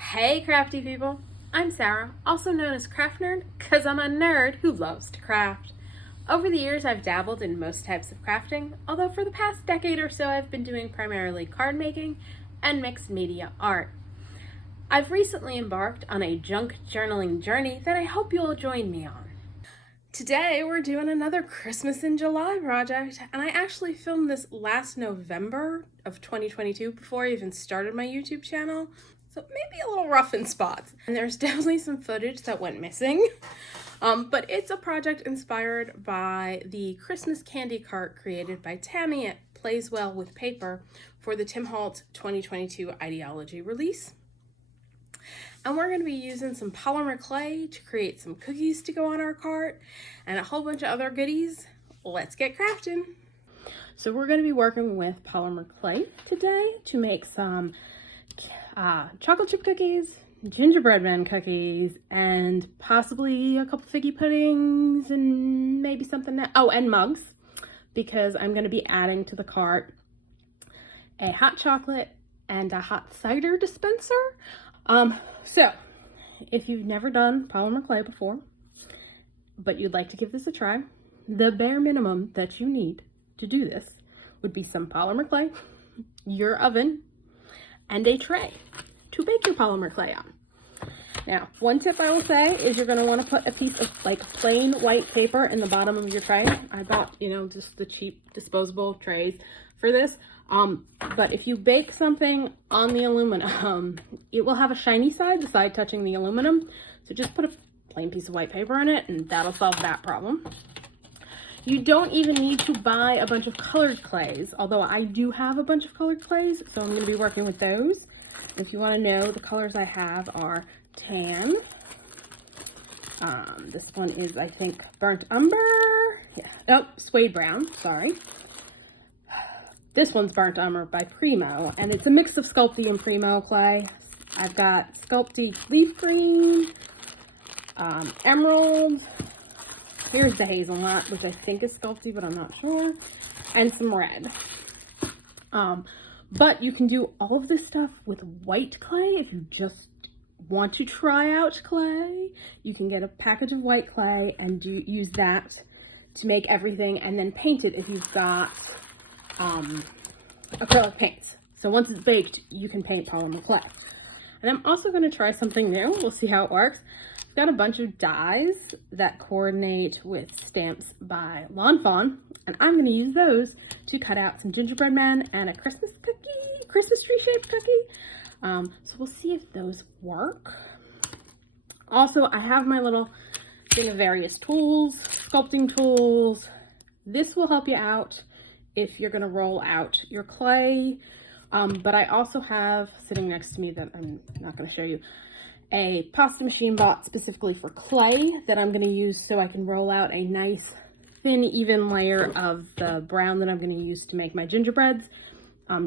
Hey crafty people, I'm Sarah, also known as Craft Nerd, because I'm a nerd who loves to craft. Over the years I've dabbled in most types of crafting, although for the past decade or so I've been doing primarily card making and mixed media art. I've recently embarked on a junk journaling journey that I hope you'll join me on. Today we're doing another Christmas in July project, and I actually filmed this last November of 2022 before I even started my YouTube channel. So maybe a little rough in spots. And there's definitely some footage that went missing. But it's a project inspired by the Christmas candy cart created by Tami at Plays Well with Paper for the Tim Holtz 2022 Idea-ology release. And we're going to be using some polymer clay to create some cookies to go on our cart and a whole bunch of other goodies. Let's get crafting. So we're going to be working with polymer clay today to make some chocolate chip cookies, gingerbread man cookies, and possibly a couple figgy puddings and maybe something else. Oh, and mugs, because I'm going to be adding to the cart a hot chocolate and a hot cider dispenser. So if you've never done polymer clay before, but you'd like to give this a try, the bare minimum that you need to do this would be some polymer clay, your oven, and a tray to bake your polymer clay on. Now, one tip I will say is you're going to want to put a piece of like plain white paper in the bottom of your tray. I bought, just the cheap disposable trays for this. But if you bake something on the aluminum, it will have a shiny side, the side touching the aluminum. So just put a plain piece of white paper in it and that'll solve that problem. You don't even need to buy a bunch of colored clays, although I do have a bunch of colored clays, so I'm going to be working with those. If you want to know, the colors I have are tan. This one is, I think, burnt umber. Yeah. Oh, Suede Brown, sorry. This one's burnt umber by Primo, and it's a mix of Sculpey and Primo clay. I've got Sculpey leaf green, emerald. Here's the hazelnut, which I think is Sculpey, but I'm not sure, and some red. But you can do all of this stuff with white clay if you just want to try out clay. You can get a package of white clay and use that to make everything, and then paint it if you've got acrylic paints. So once it's baked, you can paint polymer clay. And I'm also going to try something new. We'll see how it works. I've got a bunch of dies that coordinate with stamps by Lawn Fawn, and I'm going to use those to cut out some gingerbread men and a Christmas tree shaped cookie. So we'll see if those work. Also, I have my little thing of various tools, sculpting tools. This will help you out if you're going to roll out your clay. But I also have sitting next to me that I'm not going to show you, a pasta machine bought specifically for clay that I'm going to use so I can roll out a nice thin even layer of the brown that I'm going to use to make my gingerbreads,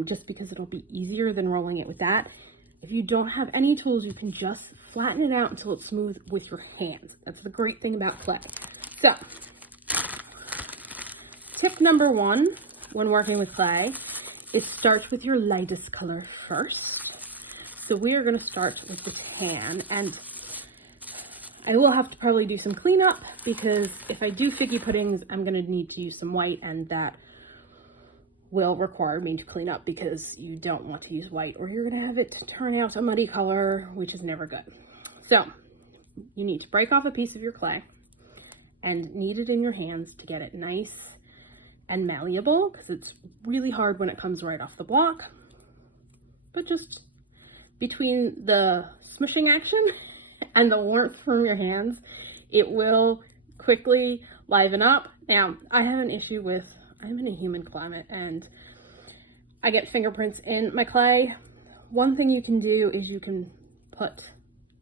just because it'll be easier than rolling it with that. If you don't have any tools, you can just flatten it out until it's smooth with your hands. That's the great thing about clay. So, tip number one when working with clay is start with your lightest color first. So we are going to start with the tan, and I will have to probably do some cleanup because if I do figgy puddings, I'm going to need to use some white, and that will require me to clean up because you don't want to use white or you're going to have it turn out a muddy color, which is never good. So you need to break off a piece of your clay and knead it in your hands to get it nice and malleable, because it's really hard when it comes right off the block. But just between the smushing action and the warmth from your hands, it will quickly liven up. Now, I have an issue with, I'm in a humid climate and I get fingerprints in my clay. One thing you can do is you can put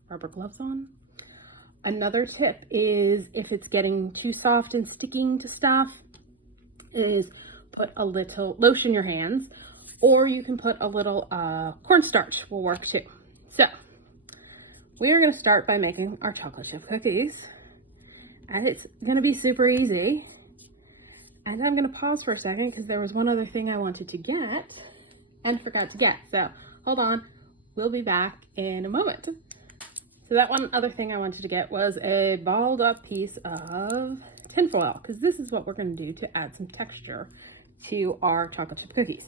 rubber gloves on. Another tip is if it's getting too soft and sticking to stuff, is put a little lotion in your hands, or you can put a little cornstarch will work too. So we are going to start by making our chocolate chip cookies, and it's going to be super easy. And I'm going to pause for a second because there was one other thing I wanted to get and forgot to get. So hold on. we'll be back in a moment. So that one other thing I wanted to get was a balled up piece of tinfoil, because this is what we're going to do to add some texture to our chocolate chip cookies.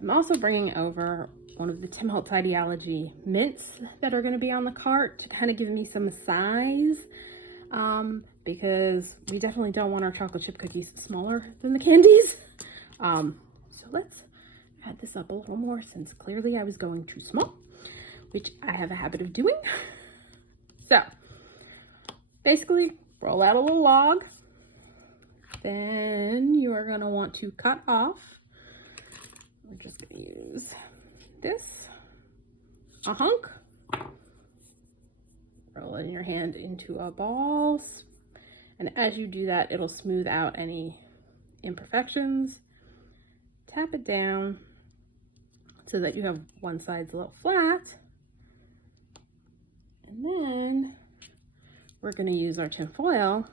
I'm also bringing over one of the Tim Holtz Idea-ology mints that are going to be on the cart to kind of give me some size, because we definitely don't want our chocolate chip cookies smaller than the candies. So let's add this up a little more, since clearly I was going too small, which I have a habit of doing. So basically, roll out a little log. Then you are going to want to cut off. We're just going to use this, a hunk. Roll it in your hand into a ball. And as you do that, it'll smooth out any imperfections. Tap it down so that you have one side's a little flat. And then we're going to use our tin foil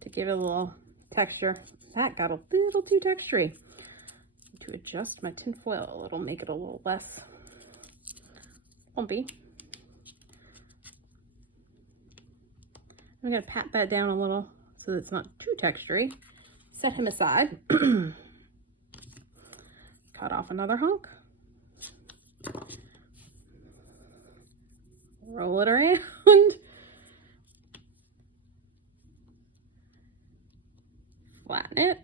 to give it a little texture. That got a little too textury. To adjust my tin foil, it'll make it a little less lumpy. I'm going to pat that down a little so that it's not too textury. Set him aside. Cut off another hunk. Roll it around. Flatten it.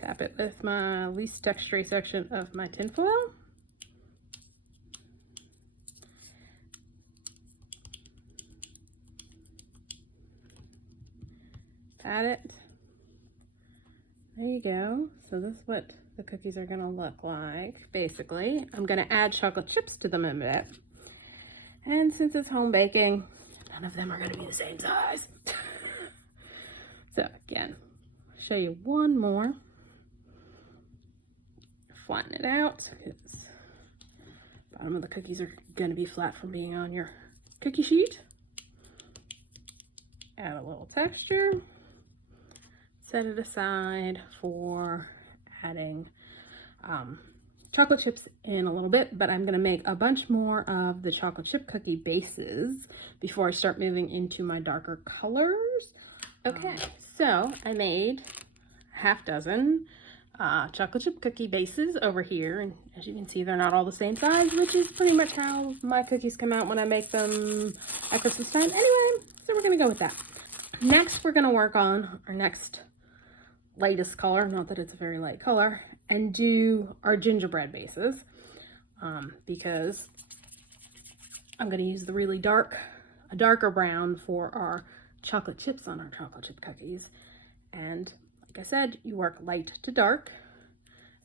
Tap it with my least textury section of my tinfoil. Pat it. There you go. So this is what the cookies are going to look like. Basically, I'm going to add chocolate chips to them in a bit. And since it's home baking, none of them are going to be the same size. So again, I'll show you one more. Flatten it out, because the bottom of the cookies are going to be flat from being on your cookie sheet. Add a little texture. Set it aside for adding chocolate chips in a little bit, but I'm going to make a bunch more of the chocolate chip cookie bases before I start moving into my darker colors. Okay, so I made a half dozen chocolate chip cookie bases over here, and as you can see, they're not all the same size, which is pretty much how my cookies come out when I make them at Christmas time anyway, so we're going to go with that. Next, we're going to work on our next lightest color, not that it's a very light color, and do our gingerbread bases, because I'm going to use the really a darker brown for our chocolate chips on our chocolate chip cookies. And like I said, you work light to dark.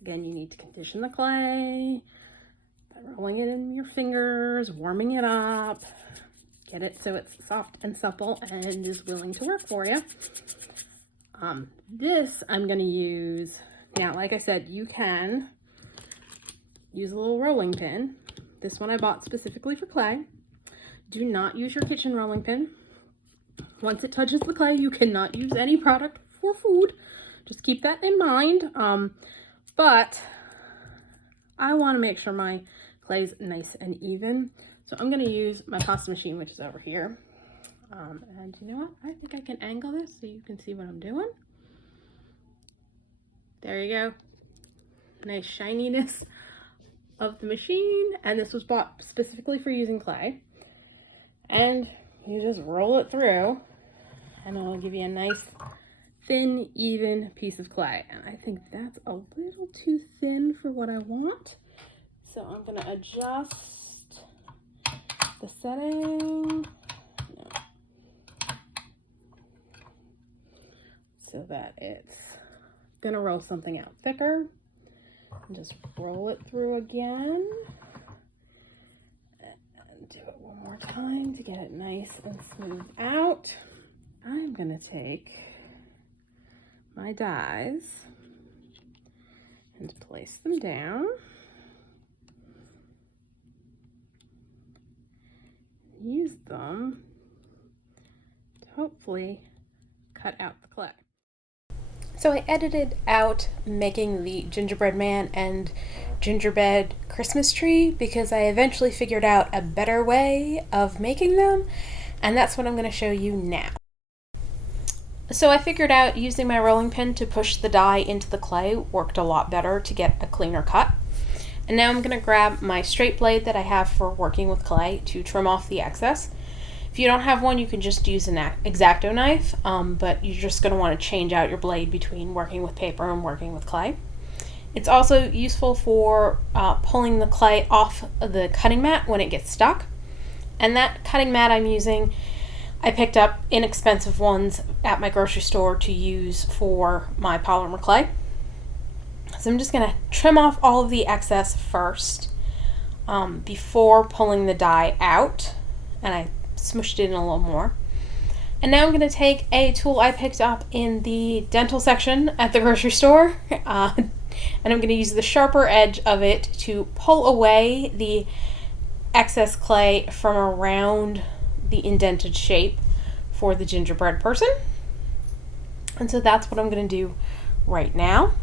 Again, you need to condition the clay by rolling it in your fingers, warming it up, get it so it's soft and supple and is willing to work for you. This I'm going to use, now like I said, you can use a little rolling pin. This one I bought specifically for clay. Do not use your kitchen rolling pin. Once it touches the clay, you cannot use any product for food. Just keep that in mind. But I want to make sure my clay is nice and even. So I'm going to use my pasta machine, which is over here. And you know what? I think I can angle this so you can see what I'm doing. There you go. Nice shininess of the machine. And this was bought specifically for using clay. And you just roll it through and it'll give you a nice thin, even piece of clay. And I think that's a little too thin for what I want. So I'm going to adjust the setting. So that it's gonna roll something out thicker. And just roll it through again. And do it one more time to get it nice and smooth out. I'm gonna take my dies and place them down. Use them to hopefully cut out the clay. So I edited out making the gingerbread man and gingerbread Christmas tree because I eventually figured out a better way of making them, and that's what I'm going to show you now. So I figured out using my rolling pin to push the die into the clay worked a lot better to get a cleaner cut. And now I'm going to grab my straight blade that I have for working with clay to trim off the excess. If you don't have one, you can just use an X-Acto knife, but you're just going to want to change out your blade between working with paper and working with clay. It's also useful for pulling the clay off of the cutting mat when it gets stuck. And that cutting mat I'm using, I picked up inexpensive ones at my grocery store to use for my polymer clay. So I'm just going to trim off all of the excess first before pulling the die out, and I smushed it in a little more. And now I'm going to take a tool I picked up in the dental section at the grocery store, and I'm going to use the sharper edge of it to pull away the excess clay from around the indented shape for the gingerbread person. And so that's what I'm going to do right now.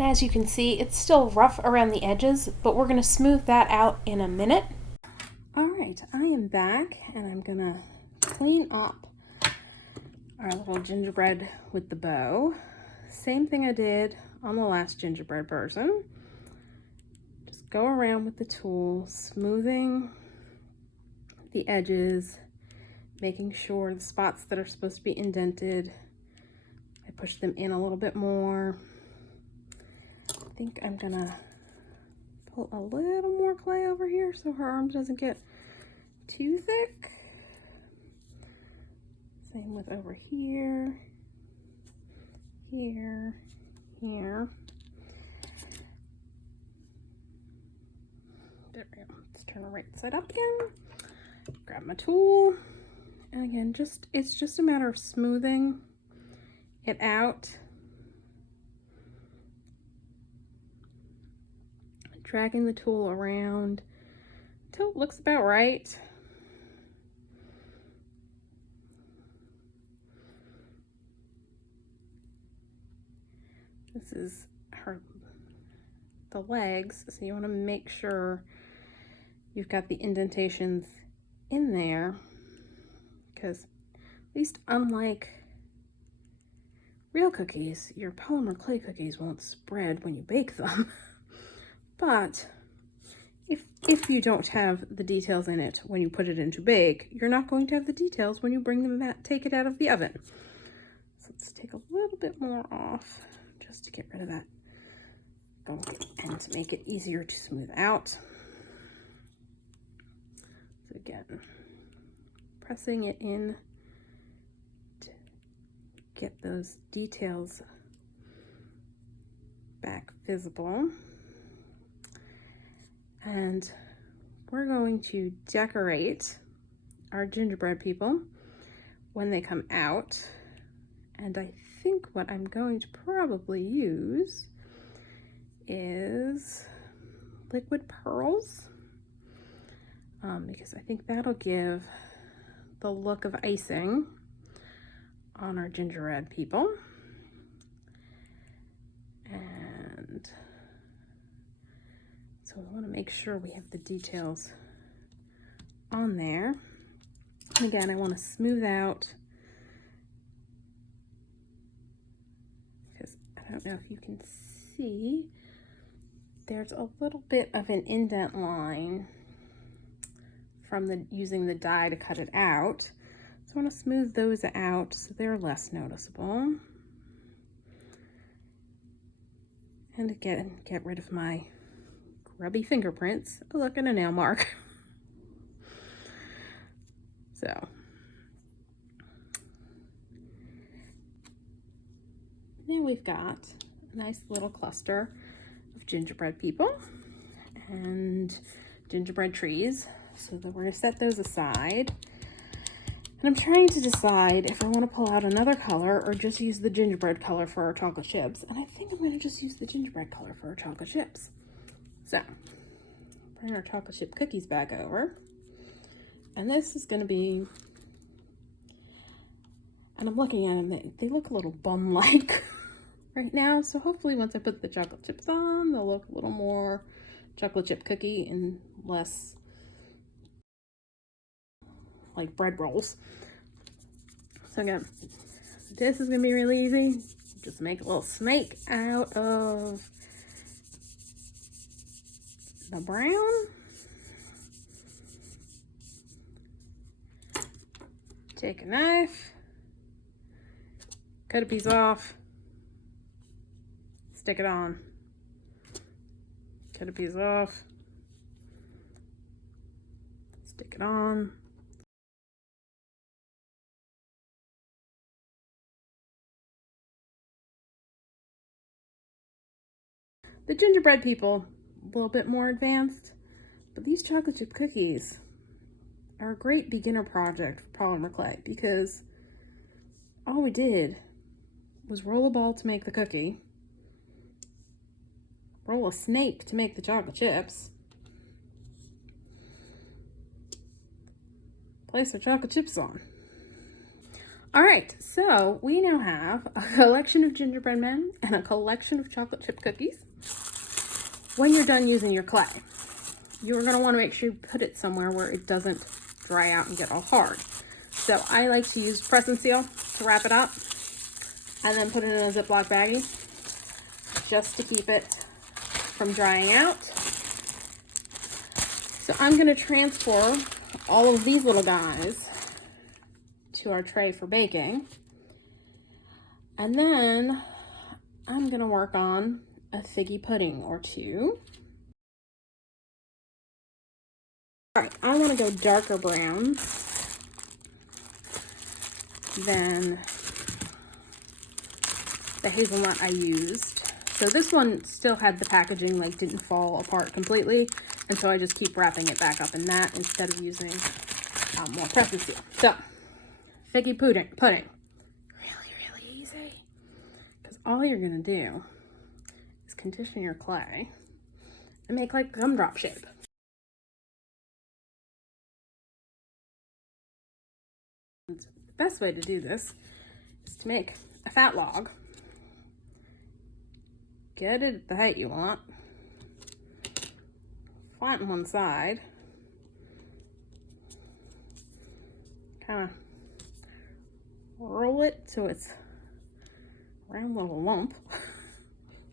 And as you can see, it's still rough around the edges, but we're going to smooth that out in a minute. Alright, I am back, and I'm going to clean up our little gingerbread with the bow. Same thing I did on the last gingerbread person. Just go around with the tool, smoothing the edges, making sure the spots that are supposed to be indented, I push them in a little bit more. I think I'm gonna pull a little more clay over here so her arm doesn't get too thick. Same with over here, here, here. There we go. Let's turn the right side up again. Grab my tool. And again, it's just a matter of smoothing it out. Dragging the tool around until it looks about right. This is the legs, so you want to make sure you've got the indentations in there, because at least unlike real cookies, your polymer clay cookies won't spread when you bake them. But if you don't have the details in it when you put it in to bake, you're not going to have the details when you bring them out, take it out of the oven. So let's take a little bit more off just to get rid of that gunk and to make it easier to smooth out. So again, pressing it in to get those details back visible. And we're going to decorate our gingerbread people when they come out. And I think what I'm going to probably use is liquid pearls, because I think that'll give the look of icing on our gingerbread people. And so we want to make sure we have the details on there. And again, I want to smooth out, because I don't know if you can see, there's a little bit of an indent line from using the die to cut it out. So I want to smooth those out so they're less noticeable. And again, get rid of my grubby fingerprints. Oh, look, and a nail mark. So now we've got a nice little cluster of gingerbread people and gingerbread trees. So that we're going to set those aside. And I'm trying to decide if I want to pull out another color or just use the gingerbread color for our chocolate chips. And I think I'm going to just use the gingerbread color for our chocolate chips. So, bring our chocolate chip cookies back over. And this is going to be, and I'm looking at them, they look a little bum-like right now. So hopefully once I put the chocolate chips on, they'll look a little more chocolate chip cookie and less like bread rolls. So again, this is gonna be really easy. Just make a little snake out of the brown. Take a knife, cut a piece off, stick it on. Cut a piece off, stick it on. The gingerbread people, a little bit more advanced, but these chocolate chip cookies are a great beginner project for polymer clay because all we did was roll a ball to make the cookie, roll a snake to make the chocolate chips, place our chocolate chips on. All right, so we now have a collection of gingerbread men and a collection of chocolate chip cookies. When you're done using your clay, you're gonna wanna make sure you put it somewhere where it doesn't dry out and get all hard. So I like to use press and seal to wrap it up and then put it in a Ziploc baggie just to keep it from drying out. So I'm gonna transfer all of these little guys to our tray for baking. And then I'm gonna work on a figgy pudding or two. All right, I wanna go darker brown than the hazelnut I used. So this one still had the packaging, like didn't fall apart completely. And so I just keep wrapping it back up in that instead of using more press and seal. So, figgy pudding. Really easy. Because all you're gonna do is condition your clay and make like gumdrop shape. And the best way to do this is to make a fat log. Get it at the height you want. Flatten one side. Kind of roll it so it's a round little lump,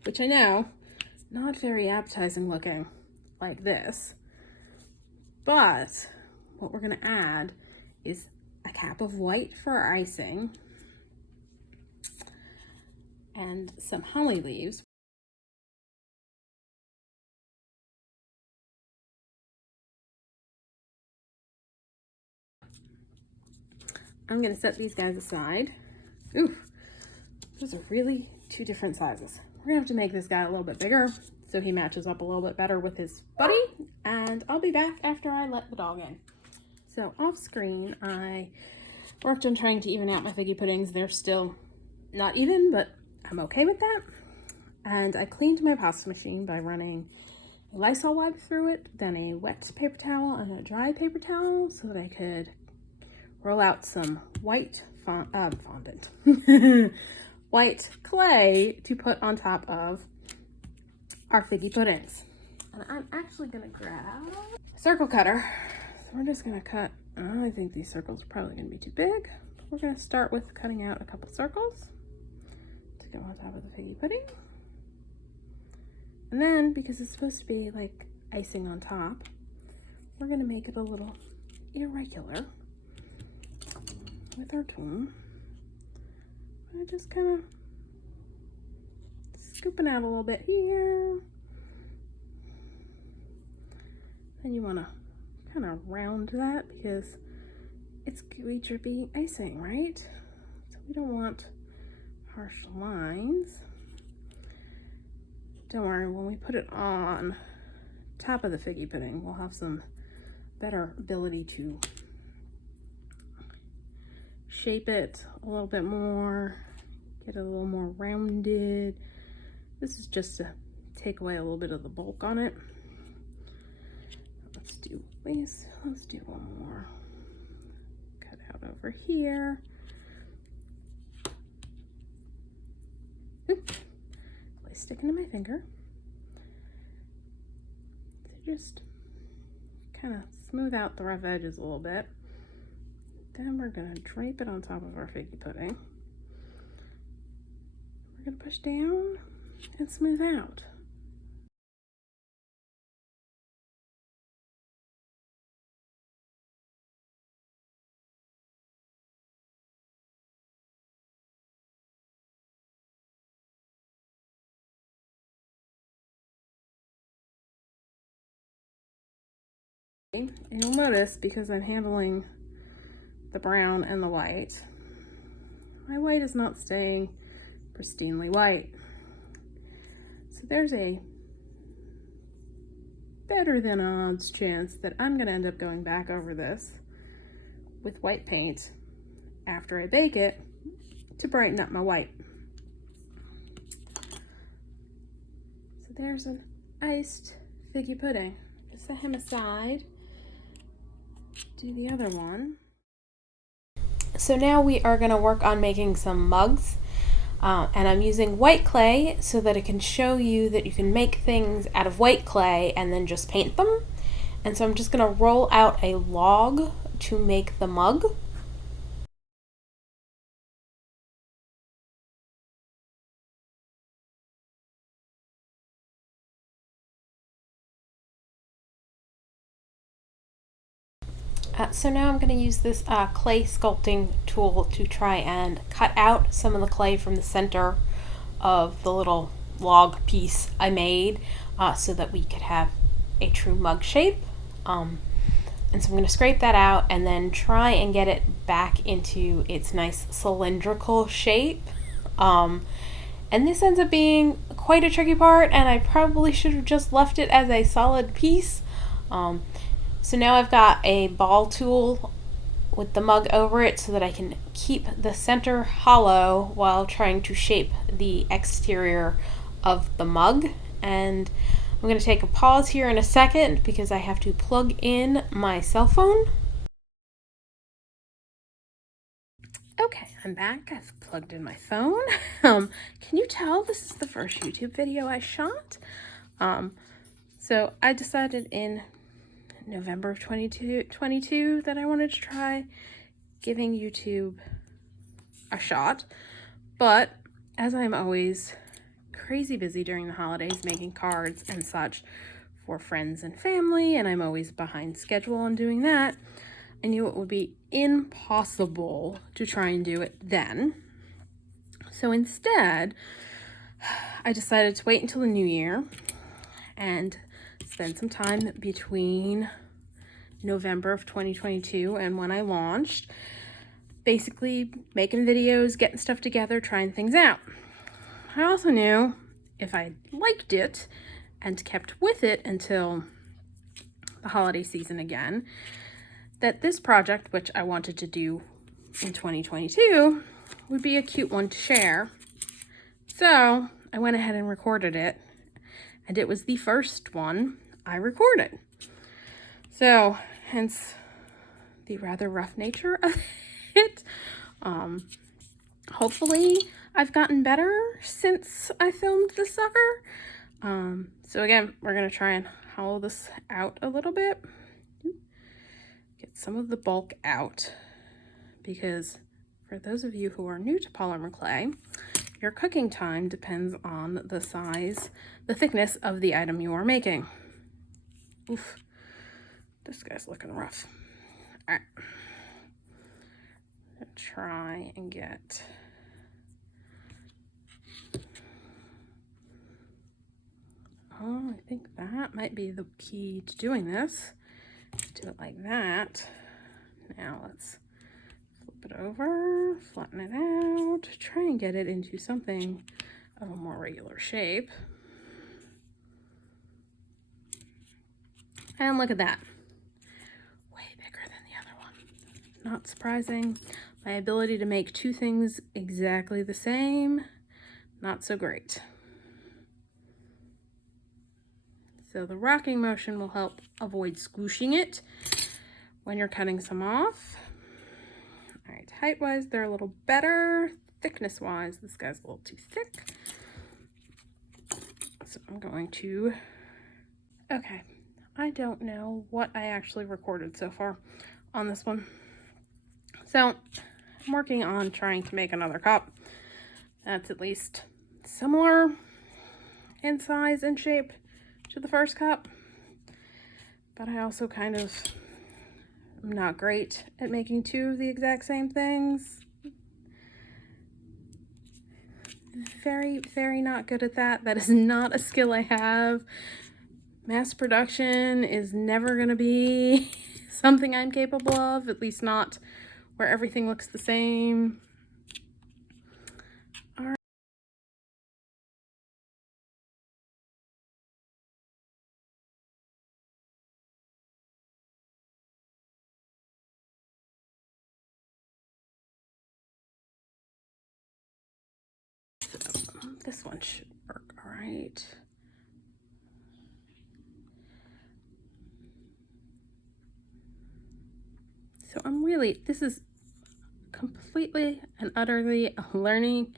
which I know, not very appetizing looking like this. But what we're gonna add is a cap of white for our icing and some holly leaves. I'm gonna set these guys aside. Ooh, those are really two different sizes. We're gonna have to make this guy a little bit bigger so he matches up a little bit better with his buddy, and I'll be back after I let the dog in. So off screen, I worked on trying to even out my figgy puddings. They're still not even, but I'm okay with that. And I cleaned my pasta machine by running a Lysol wipe through it, then a wet paper towel and a dry paper towel so that I could roll out some white fondant, white clay to put on top of our figgy puddings. And I'm actually gonna grab a circle cutter. So we're just gonna cut, I think these circles are probably gonna be too big. We're gonna start with cutting out a couple circles to go on top of the figgy pudding. And then, because it's supposed to be like icing on top, we're gonna make it a little irregular with our tool. We're just kind of scooping out a little bit here. Then you want to kind of round that because it's gooey, drippy icing, right? So we don't want harsh lines. Don't worry, when we put it on top of the figgy pudding, we'll have some better ability to shape it a little bit more, get it a little more rounded. This is just to take away a little bit of the bulk on it. Let's do one more. Cut out over here. Oop. Clay sticking to my finger. So just kind of smooth out the rough edges a little bit. Then we're gonna drape it on top of our figgy pudding. We're gonna push down and smooth out. And you'll notice, because I'm handling the brown and the white, my white is not staying pristinely white. So there's a better than odds chance that I'm going to end up going back over this with white paint after I bake it to brighten up my white. So there's an iced figgy pudding. Just set him aside. Do the other one. So now we are going to work on making some mugs, and I'm using white clay so that it can show you that you can make things out of white clay and then just paint them. And so I'm just going to roll out a log to make the mug. So now I'm going to use this clay sculpting tool to try and cut out some of the clay from the center of the little log piece I made so that we could have a true mug shape. And so I'm going to scrape that out and then try and get it back into its nice cylindrical shape. And this ends up being quite a tricky part, and I probably should have just left it as a solid piece. So now I've got a ball tool with the mug over it so that I can keep the center hollow while trying to shape the exterior of the mug. And I'm going to take a pause here in a second because I have to plug in my cell phone. Okay, I'm back. I've plugged in my phone. Can you tell this is the first YouTube video I shot? So I decided in November of 2022 that I wanted to try giving YouTube a shot, but as I'm always crazy busy during the holidays making cards and such for friends and family, and I'm always behind schedule on doing that, I knew it would be impossible to try and do it then. So instead, I decided to wait until the new year and spend some time between November of 2022 and when I launched, basically making videos, getting stuff together, trying things out. I also knew if I liked it and kept with it until the holiday season again, that this project, which I wanted to do in 2022, would be a cute one to share. So I went ahead and recorded it, and it was the first one I recorded. So hence the rather rough nature of it. Hopefully I've gotten better since I filmed this sucker. So again, we're gonna try and hollow this out a little bit. Get some of the bulk out, because for those of you who are new to polymer clay, your cooking time depends on the size, the thickness of the item you are making. Oof, this guy's looking rough. All right, I'm gonna try and get I think that might be the key to doing this. Do it like that. Now let's flip it over, flatten it out, try and get it into something of a more regular shape. And look at that. Way bigger than the other one. not surprising. My ability to make two things exactly the same, not so great. So the rocking motion will help avoid squooshing it when you're cutting some off. All right, height-wise, they're a little better. Thickness-wise, this guy's a little too thick. So I'm going to, okay, I don't know what I actually recorded so far on this one. So I'm working on trying to make another cup that's at least similar in size and shape to the first cup, but I also kind of am not great at making two of the exact same things. Very, very not good at that. That is not a skill I have. Mass production is never going to be something I'm capable of, at least not where everything looks the same. All right. So, this one should work all right. So I'm really, this is completely and utterly a learning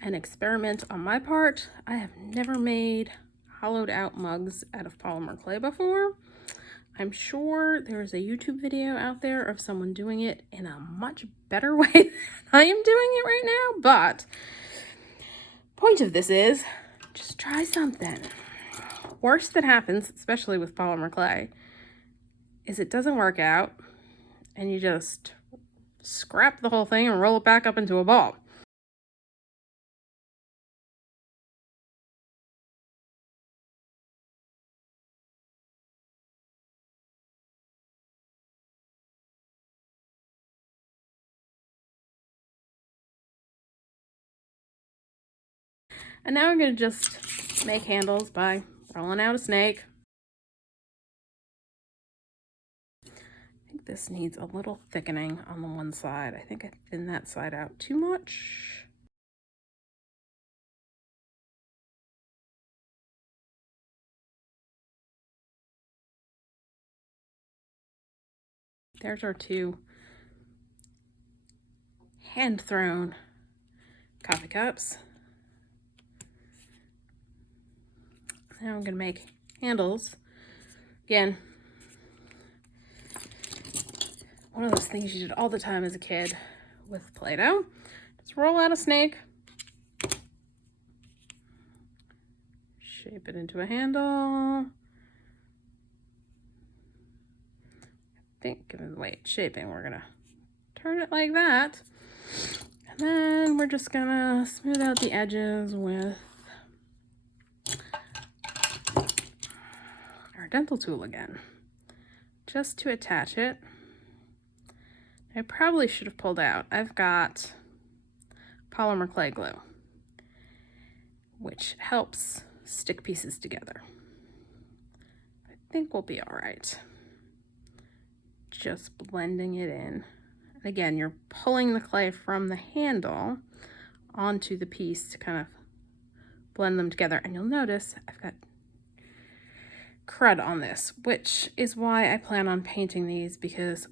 and experiment on my part. I have never made hollowed out mugs out of polymer clay before. I'm sure there's a YouTube video out there of someone doing it in a much better way than I am doing it right now, but point of this is just try something. Worst that happens, especially with polymer clay, is it doesn't work out and you just scrap the whole thing and roll it back up into a ball. And now I'm going to just make handles by rolling out a snake. I think this needs a little thickening on the one side. I think I thinned that side out too much. There's our two hand-thrown coffee cups. Now I'm going to make handles. Again, one of those things you did all the time as a kid with Play-Doh. Just roll out a snake, shape it into a handle. I think, given the way it's shaping, we're going to turn it like that. And then we're just going to smooth out the edges with our dental tool again, just to attach it. I probably should have pulled out. I've got polymer clay glue, which helps stick pieces together. I think we'll be all right. Just blending it in. And again, you're pulling the clay from the handle onto the piece to kind of blend them together. And you'll notice I've got crud on this, which is why I plan on painting these, because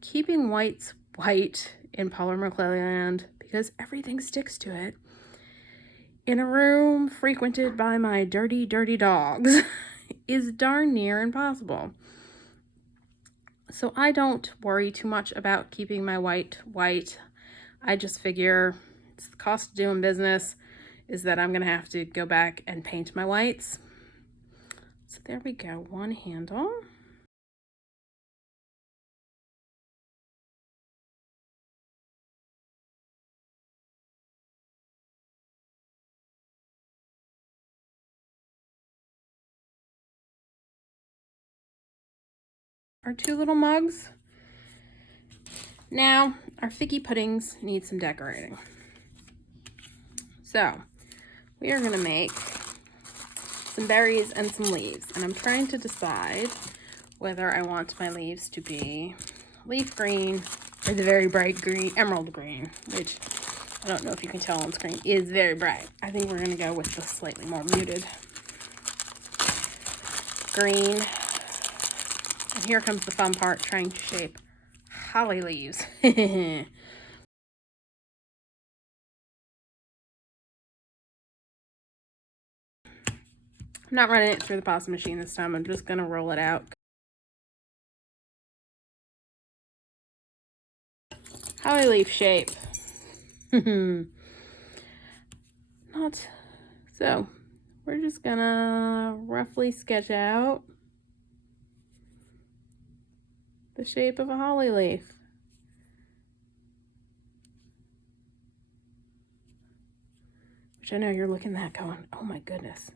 keeping whites white in polymer clay land, because everything sticks to it, in a room frequented by my dirty dogs is darn near impossible. So I don't worry too much about keeping my white. I just figure it's the cost of doing business is that I'm gonna have to go back and paint my whites. So there we go, one handle. Our two little mugs. Now, our figgy puddings need some decorating. So, we are gonna make some berries and some leaves. And I'm trying to decide whether I want my leaves to be leaf green, or the very bright green, emerald green, which I don't know if you can tell on screen, is very bright. I think we're going to go with the slightly more muted green. And here comes the fun part, trying to shape holly leaves. I'm not running it through the pasta machine this time. I'm just going to roll it out. Holly leaf shape. Not so. We're just gonna roughly sketch out the shape of a holly leaf. Which I know you're looking at going, oh my goodness.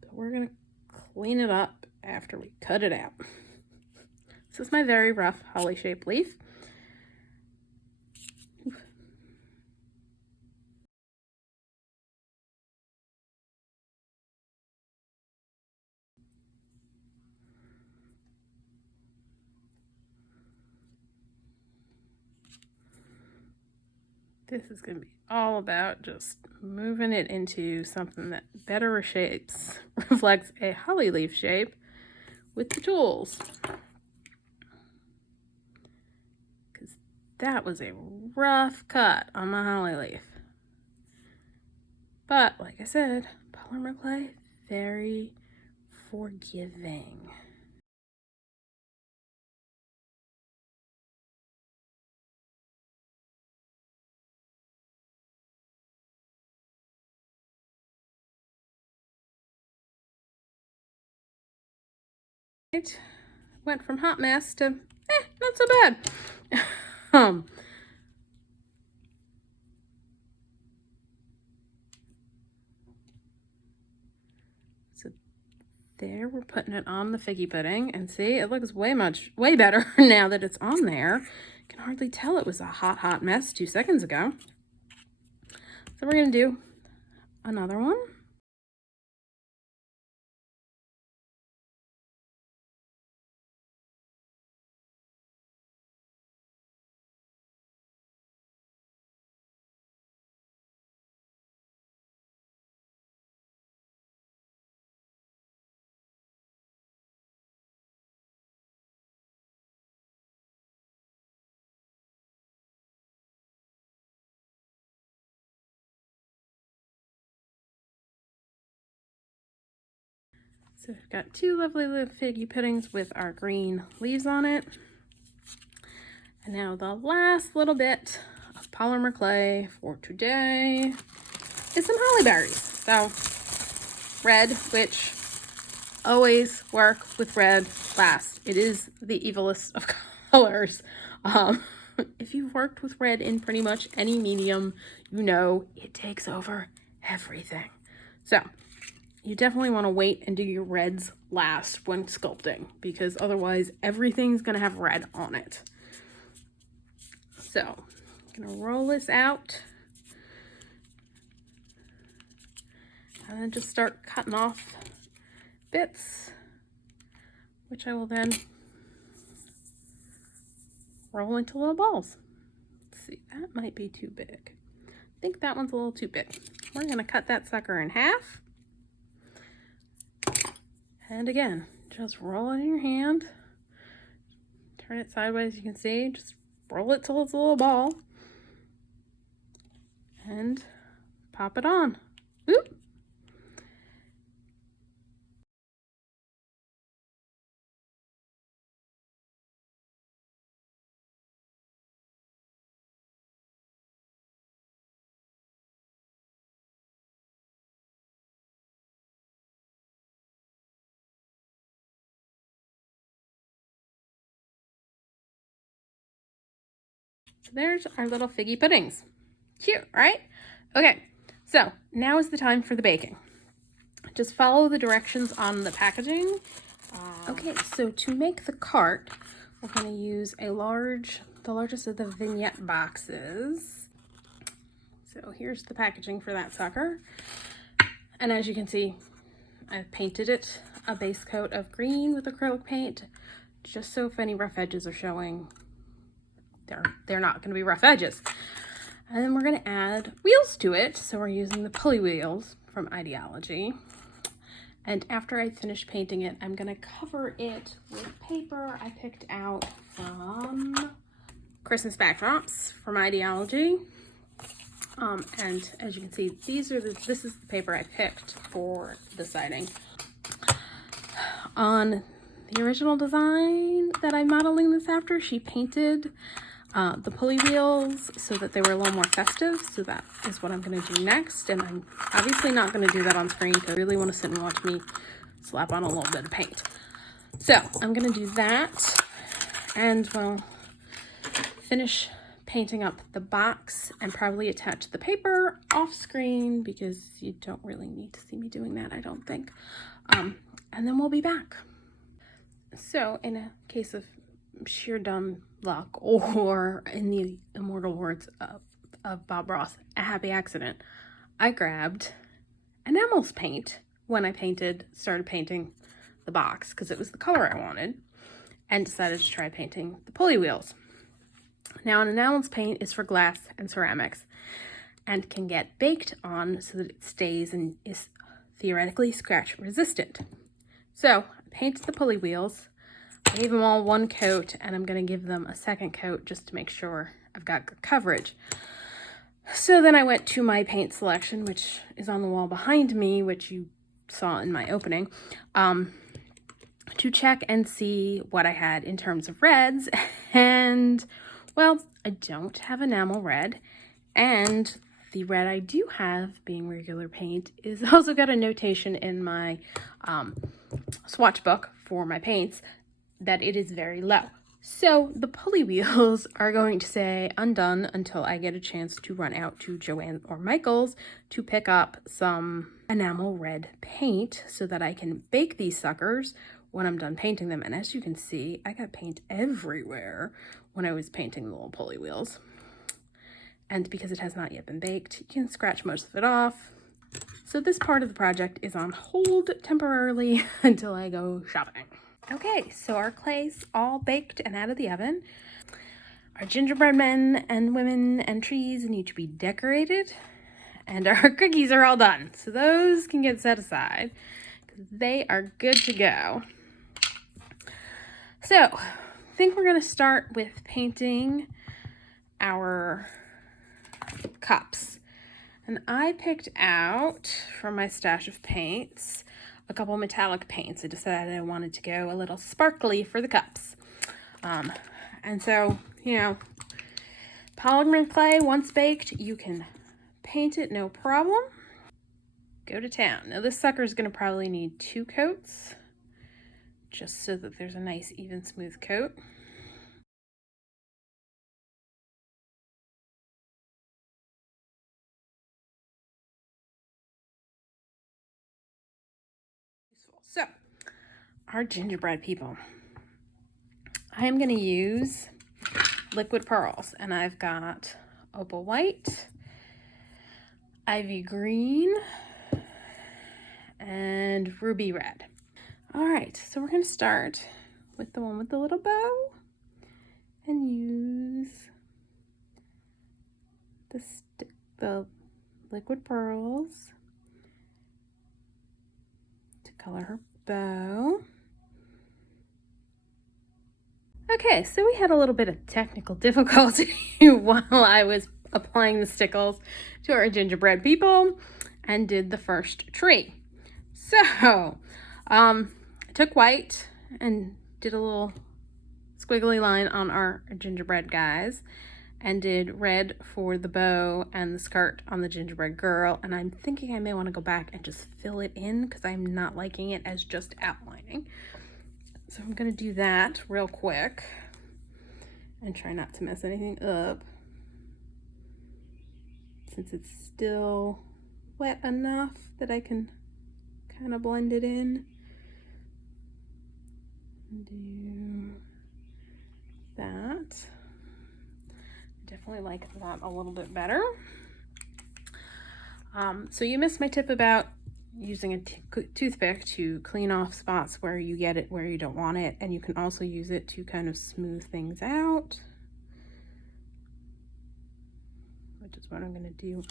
But we're gonna clean it up after we cut it out. This is my very rough holly shaped leaf. This is going to be all about just moving it into something that better reflects a holly leaf shape with the tools. Because that was a rough cut on my holly leaf. But like I said, polymer clay, very forgiving. It went from hot mess to not so bad. So there, we're putting it on the figgy pudding, and see, it looks way better now that it's on there. You can hardly tell it was a hot mess 2 seconds ago. So we're gonna do another one. So we've got 2 lovely little figgy puddings with our green leaves on it. And now the last little bit of polymer clay for today is some holly berries. So red, which always work with red last. It is the evilest of colors. If you've worked with red in pretty much any medium, you know it takes over everything. So you definitely want to wait and do your reds last when sculpting, because otherwise everything's going to have red on it. So I'm going to roll this out and then just start cutting off bits, which I will then roll into little balls. Let's see, that might be too big. I think that one's a little too big. We're going to cut that sucker in half. And again, just roll it in your hand. Turn it sideways, you can see. Just roll it till it's a little ball. And pop it on. Whoop. So there's our little figgy puddings. Cute, right? Okay, so now is the time for the baking. Just follow the directions on the packaging. Okay, so to make the cart, we're going to use the largest of the Vinette boxes. So here's the packaging for that sucker. And as you can see, I've painted it a base coat of green with acrylic paint, just so if any rough edges are showing, they're not going to be rough edges. And then we're going to add wheels to it. So we're using the Pulley Wheels from Idea-ology. And after I finish painting it, I'm going to cover it with paper I picked out from Christmas backdrops from Idea-ology. And as you can see, this is the paper I picked for the siding. On the original design that I'm modeling this after, she painted the pulley wheels so that they were a little more festive. So that is what I'm going to do next. And I'm obviously not going to do that on screen because I really want to sit and watch me slap on a little bit of paint. So I'm going to do that, and we'll finish painting up the box and probably attach the paper off screen because you don't really need to see me doing that, I don't think. And then we'll be back. So in a case of sheer dumb luck, or in the immortal words of Bob Ross, a happy accident, I grabbed enamels paint when I started painting the box because it was the color I wanted, and decided to try painting the pulley wheels. Now, an enamels paint is for glass and ceramics and can get baked on so that it stays and is theoretically scratch resistant. So I painted the pulley wheels, gave them all one coat, and I'm going to give them a second coat just to make sure I've got good coverage. So then I went to my paint selection, which is on the wall behind me, which you saw in my opening, to check and see what I had in terms of reds. And well, I don't have enamel red, and the red I do have, being regular paint, is also got a notation in my swatch book for my paints that it is very low. So the pulley wheels are going to stay undone until I get a chance to run out to Joann or Michael's to pick up some enamel red paint so that I can bake these suckers when I'm done painting them. And as you can see, I got paint everywhere when I was painting the little pulley wheels. And because it has not yet been baked, you can scratch most of it off. So this part of the project is on hold temporarily until I go shopping. Okay, so our clay's all baked and out of the oven. Our gingerbread men and women and trees need to be decorated, and our cookies are all done. So those can get set aside because they are good to go. So I think we're going to start with painting our cups. And I picked out from my stash of paints a couple metallic paints. I decided I wanted to go a little sparkly for the cups. And so, polymer clay, once baked, you can paint it no problem. Go to town. Now this sucker is going to probably need 2 coats, just so that there's a nice even smooth coat. So, our gingerbread people. I am going to use liquid pearls, and I've got Opal White, Ivy Green, and Ruby Red. All right, so we're going to start with the one with the little bow and use the liquid pearls to color her bow. Okay, so we had a little bit of technical difficulty while I was applying the stickles to our gingerbread people and did the first tree. So, I took white and did a little squiggly line on our gingerbread guys, and did red for the bow and the skirt on the gingerbread girl. And I'm thinking I may want to go back and just fill it in because I'm not liking it as just outlining. So I'm going to do that real quick and try not to mess anything up since it's still wet enough that I can kind of blend it in. Do that. Definitely like that a little bit better. So you missed my tip about using a toothpick to clean off spots where you get it where you don't want it, and you can also use it to kind of smooth things out, which is what I'm going to do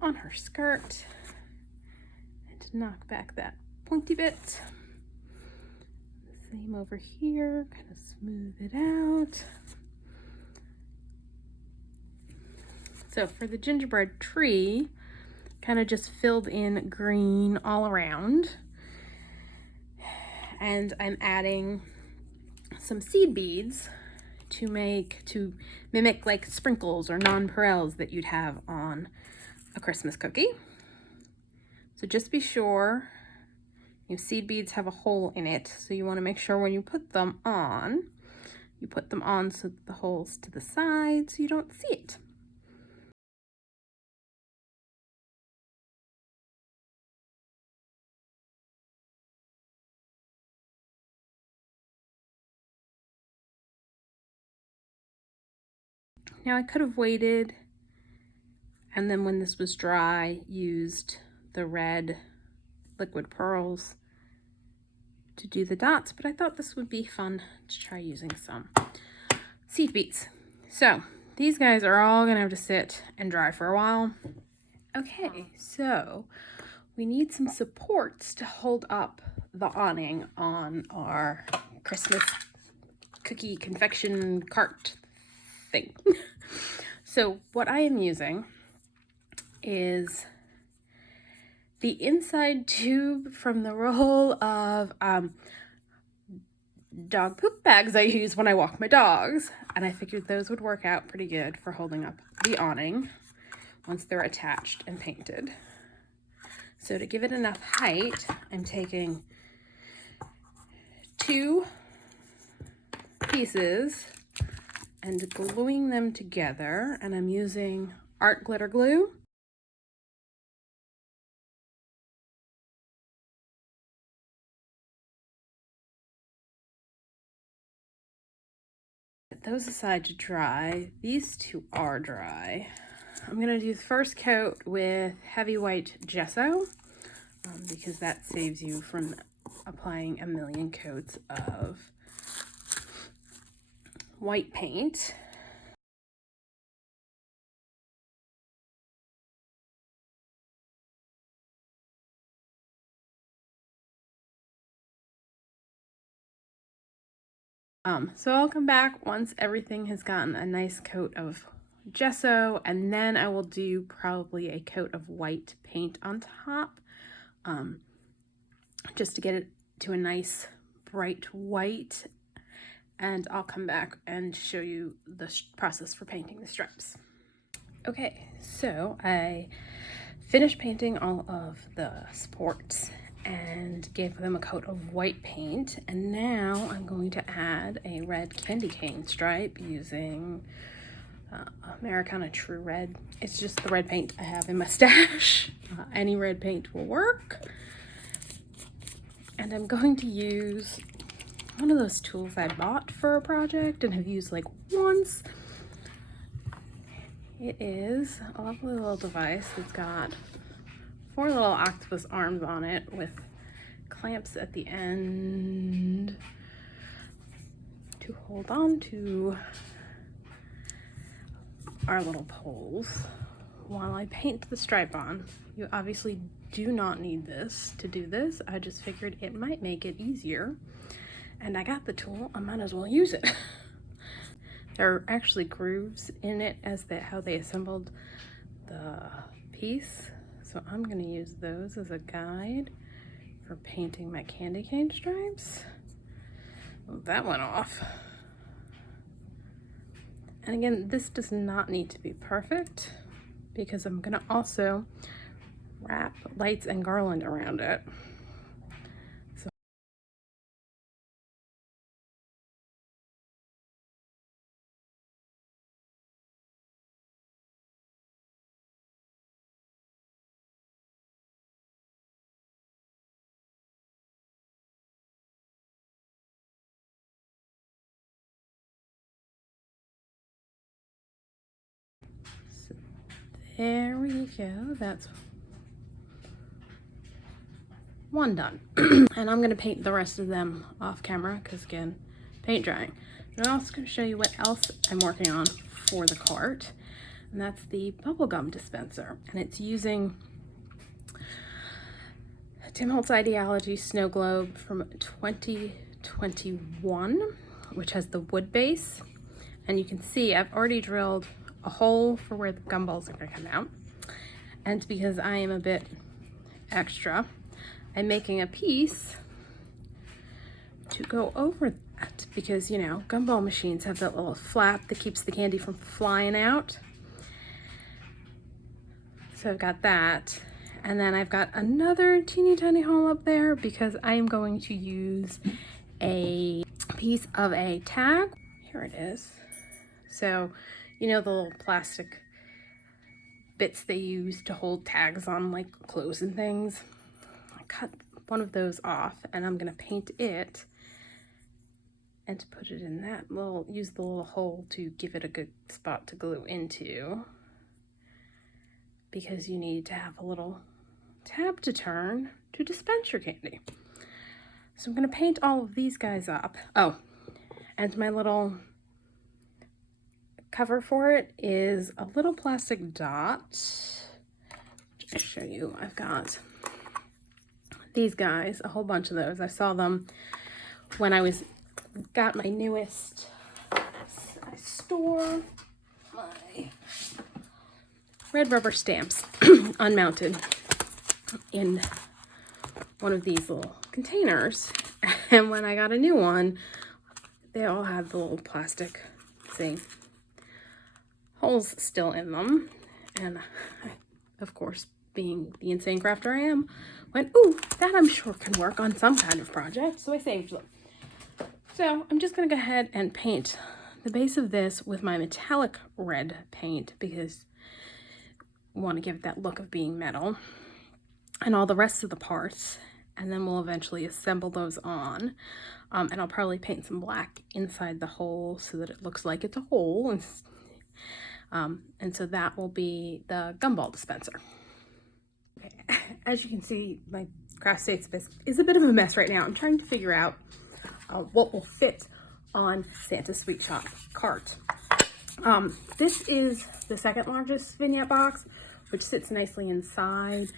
on her skirt, and to knock back that pointy bit. Same over here, kind of smooth it out. So for the gingerbread tree, kind of just filled in green all around, and I'm adding some seed beads to mimic like sprinkles or nonpareils that you'd have on a Christmas cookie. So just be sure, seed beads have a hole in it, so you want to make sure when you put them on, you put them on so that the hole's to the side so you don't see it. Now I could have waited, and then when this was dry, used the red liquid pearls to do the dots, but I thought this would be fun to try using some seed beads. So these guys are all gonna have to sit and dry for a while. Okay, so we need some supports to hold up the awning on our Christmas cookie confection cart thing. So what I am using is the inside tube from the roll of dog poop bags I use when I walk my dogs, and I figured those would work out pretty good for holding up the awning once they're attached and painted. So to give it enough height, I'm taking 2 pieces and gluing them together, and I'm using art glitter glue. Put those aside to dry. These 2 are dry. I'm going to do the first coat with heavy white gesso because that saves you from applying a million coats of white paint. So I'll come back once everything has gotten a nice coat of gesso, and then I will do probably a coat of white paint on top, just to get it to a nice bright white, and I'll come back and show you the process for painting the stripes. Okay, so I finished painting all of the supports and gave them a coat of white paint, and now I'm going to add a red candy cane stripe using Americana True Red. It's just the red paint I have in my stash. Any red paint will work. And I'm going to use one of those tools I bought for a project and have used like once. It is a lovely little device that's got 4 little octopus arms on it with clamps at the end to hold on to our little poles while I paint the stripe on. You obviously do not need this to do this. I just figured it might make it easier, and I got the tool, I might as well use it. There are actually grooves in it as how they assembled the piece, so I'm going to use those as a guide for painting my candy cane stripes. Well, that went off. And again, this does not need to be perfect because I'm going to also wrap lights and garland around it. There we go. That's one done. And I'm gonna paint the rest of them off camera because again, paint drying. And I'm also gonna show you what else I'm working on for the cart. And that's the bubblegum dispenser. And it's using Tim Holtz Idea-ology Snow Globe from 2021, which has the wood base. And you can see I've already drilled a hole for where the gumballs are gonna come out. And because I am a bit extra, I'm making a piece to go over that because, you know, gumball machines have that little flap that keeps the candy from flying out. So I've got that. And then I've got another teeny tiny hole up there because I am going to use a piece of a tag. Here it is. So, you know, the little plastic bits they use to hold tags on like clothes and things. I cut one of those off and I'm gonna paint it and to put it in that little, use the little hole to give it a good spot to glue into, because you need to have a little tab to turn to dispense your candy. So I'm gonna paint all of these guys up. Oh, and my little cover for it is a little plastic dot. Just show you, I've got these guys, a whole bunch of those. I saw them when I got my newest, I store my red rubber stamps unmounted in one of these little containers. And when I got a new one, they all had the little plastic, see, holes still in them. And I, of course, being the insane crafter I am, went, ooh, that I'm sure can work on some kind of project. So I saved them. So I'm just gonna go ahead and paint the base of this with my metallic red paint because I want to give it that look of being metal, and all the rest of the parts, and then we'll eventually assemble those on. And I'll probably paint some black inside the hole so that it looks like it's a hole. And so that will be the gumball dispenser. Okay. As you can see, my craft space is a bit of a mess right now. I'm trying to figure out what will fit on Santa's Sweet Shop cart. This is the second largest Vinette box, which sits nicely inside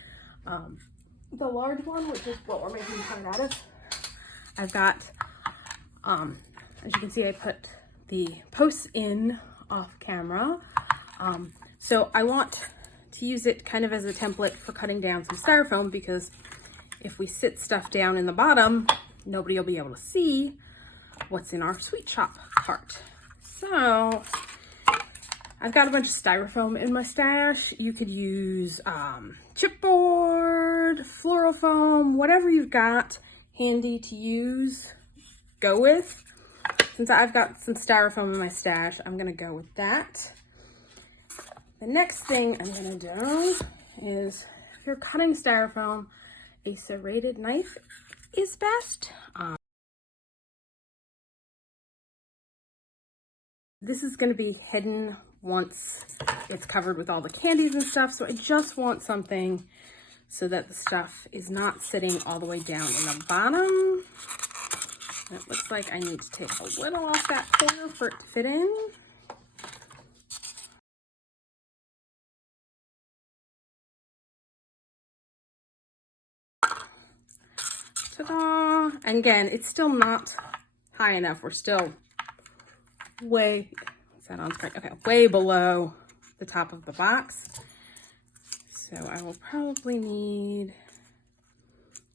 the large one, which is what we're making the cart out of. I've got, as you can see, I put the posts in off camera. So I want to use it kind of as a template for cutting down some styrofoam, because if we sit stuff down in the bottom, nobody will be able to see what's in our Sweet Shop cart. So I've got a bunch of styrofoam in my stash. You could use chipboard, floral foam, whatever you've got handy to use, go with. Since I've got some styrofoam in my stash, I'm gonna go with that. The next thing I'm gonna do is, if you're cutting styrofoam, a serrated knife is best. This is gonna be hidden once it's covered with all the candies and stuff, so I just want something so that the stuff is not sitting all the way down in the bottom. It looks like I need to take a little off that corner for it to fit in. Ta-da! And again, it's still not high enough. We're still way, is that on screen? Okay, way below the top of the box. So I will probably need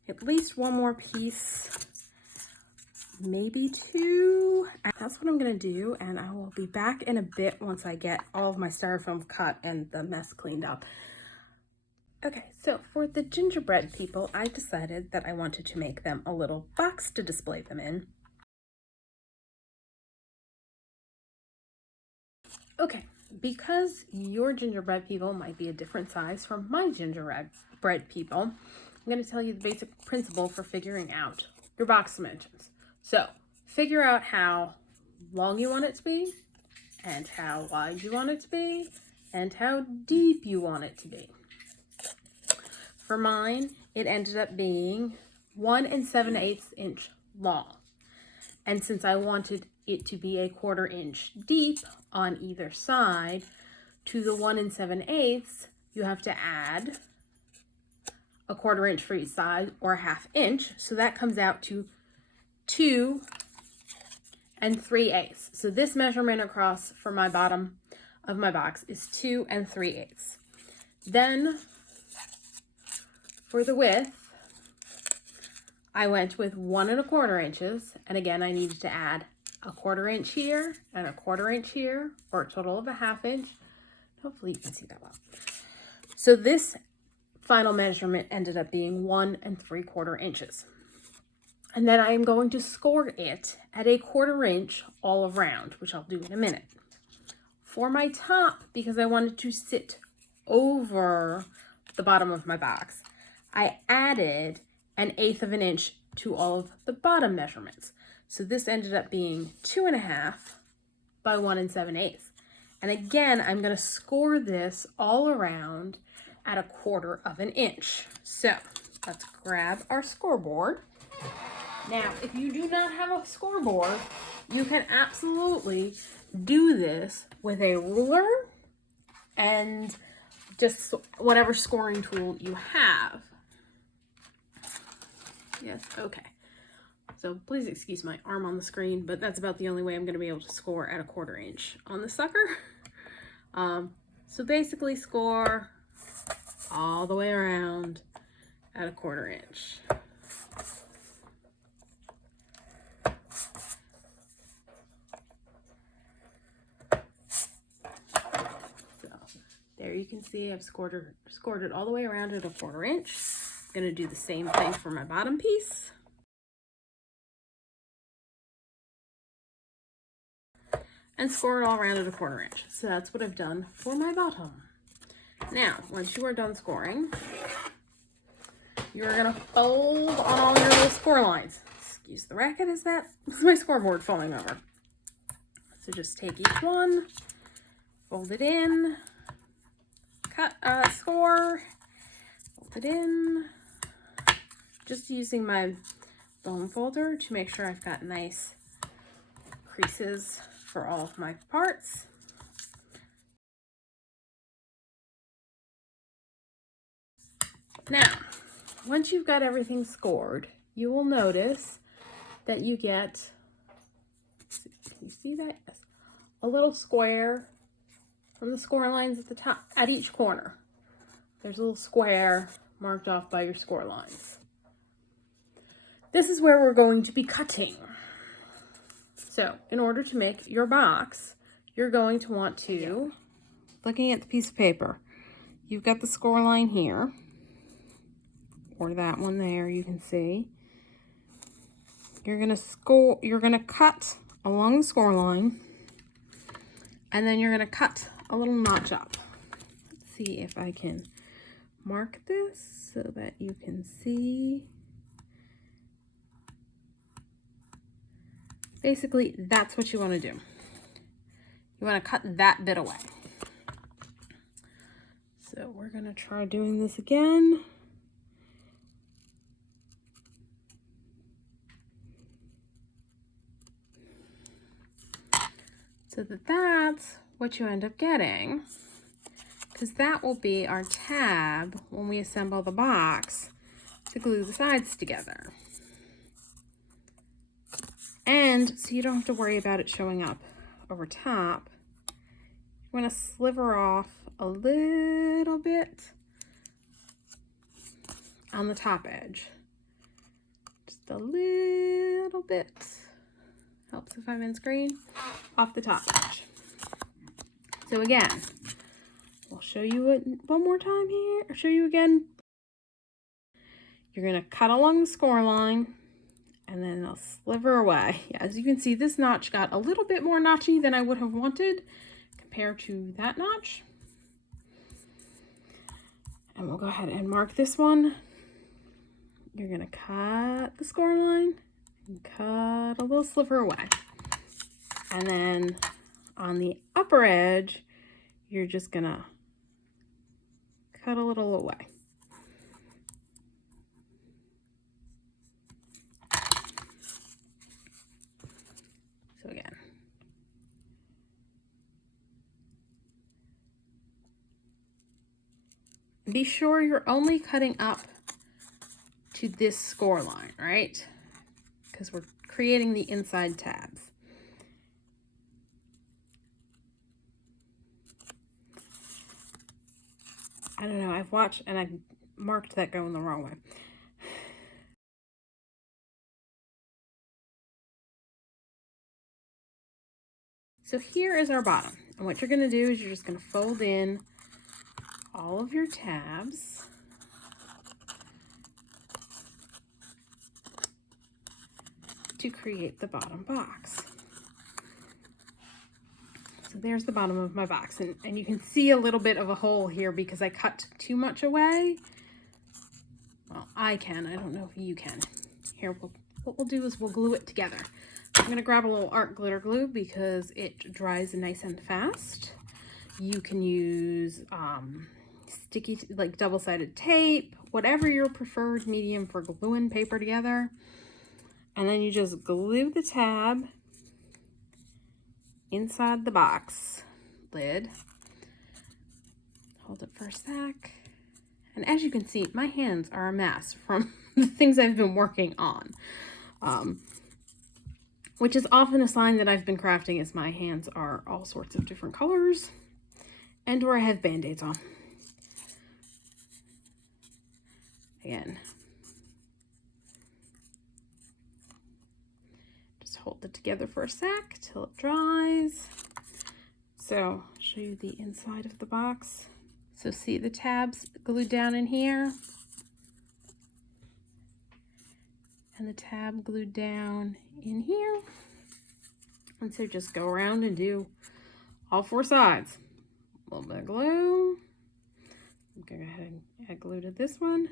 at least one more piece, maybe two. And that's what I'm gonna do, and I will be back in a bit once I get all of my styrofoam cut and the mess cleaned up. Okay, so for the gingerbread people, I decided that I wanted to make them a little box to display them in. Okay, because your gingerbread people might be a different size from my gingerbread people, I'm going to tell you the basic principle for figuring out your box dimensions. So, figure out how long you want it to be, and how wide you want it to be, and how deep you want it to be. For mine, it ended up being 1 7/8 inch long. And since I wanted it to be a 1/4 inch deep on either side, to the 1 7/8, you have to add a 1/4 inch for each side, or a 1/2 inch. So that comes out to 2 3/8. So this measurement across for my bottom of my box is 2 3/8. Then for the width, I went with 1 1/4 inches. And again, I needed to add a 1/4 inch here and a 1/4 inch here, or a total of a 1/2 inch. Hopefully you can see that well. So this final measurement ended up being 1 3/4 inches. And then I am going to score it at a 1/4 inch all around, which I'll do in a minute. For my top, because I wanted to sit over the bottom of my box, I added 1/8 of an inch to all of the bottom measurements. So this ended up being 2 1/2 by 1 7/8. And again, I'm going to score this all around at a 1/4 of an inch. So let's grab our scoreboard. Now, if you do not have a scoreboard, you can absolutely do this with a ruler and just whatever scoring tool you have. Yes, okay. So please excuse my arm on the screen, but that's about the only way I'm going to be able to score at a 1/4 inch on the sucker. So basically score all the way around at a 1/4 inch. There you can see I've scored it all the way around at a 1/4 inch. I'm going to do the same thing for my bottom piece. And score it all around at a 1/4 inch. So that's what I've done for my bottom. Now, once you are done scoring, you're going to fold on all your little score lines. Excuse the racket, is my scoreboard falling over. So just take each one, fold it in, cut score, fold it in, just using my bone folder to make sure I've got nice creases for all of my parts. Now, once you've got everything scored, you will notice that you get, can you see that? Yes. A little square from the score lines at the top, at each corner. There's a little square marked off by your score lines. This is where we're going to be cutting. So in order to make your box, you're going to want to, looking at the piece of paper, you've got the score line here, or that one there, you can see. You're gonna cut along the score line, and then you're gonna cut a little notch up. Let's see if I can mark this so that you can see. Basically, that's what you want to do. You want to cut that bit away. So we're going to try doing this again. So that's what you end up getting, because that will be our tab when we assemble the box to glue the sides together. And so you don't have to worry about it showing up over top. You want to sliver off a little bit on the top edge. Just a little bit. Helps if I'm in screen. Off the top edge. So again, I'll show you it one more time here. I'll show you again. You're going to cut along the score line, and then I'll sliver away. Yeah, as you can see, this notch got a little bit more notchy than I would have wanted compared to that notch. And we'll go ahead and mark this one. You're going to cut the score line and cut a little sliver away. And then on the upper edge, you're just going to cut a little away. be sure you're only cutting up to this score line, right? Because we're creating the inside tabs. I don't know, I've watched and I've marked that going the wrong way. So here is our bottom. And what you're gonna do is you're just gonna fold in all of your tabs. To create the bottom box. So there's the bottom of my box, and you can see a little bit of a hole here because I cut too much away. Well, I can, I don't know if you can. Here, what we'll do is we'll glue it together. I'm gonna grab a little art glitter glue because it dries nice and fast. You can use sticky, like double-sided tape, whatever your preferred medium for gluing paper together. And then you just glue the tab inside the box lid. Hold it for a sec. And as you can see, my hands are a mess from the things I've been working on. Which is often a sign that I've been crafting, as my hands are all sorts of different colors and or I have band-aids on. Again. Hold it together for a sec till it dries. So I'll show you the inside of the box. So see the tabs glued down in here and the tab glued down in here. And so just go around and do all four sides. A little bit of glue. I'm gonna go ahead and add glue to this one.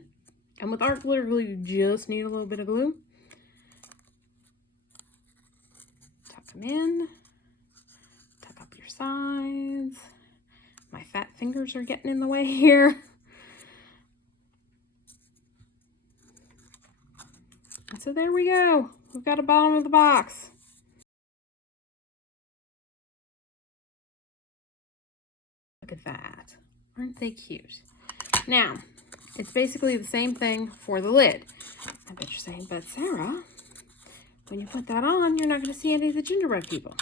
And with art glitter glue, you just need a little bit of glue. Them in, tuck up your sides. My fat fingers are getting in the way here. And so there we go. We've got a bottom of the box. Look at that. Aren't they cute? Now, it's basically the same thing for the lid. I bet you're saying, but Sarah, when you put that on, you're not going to see any of the gingerbread people.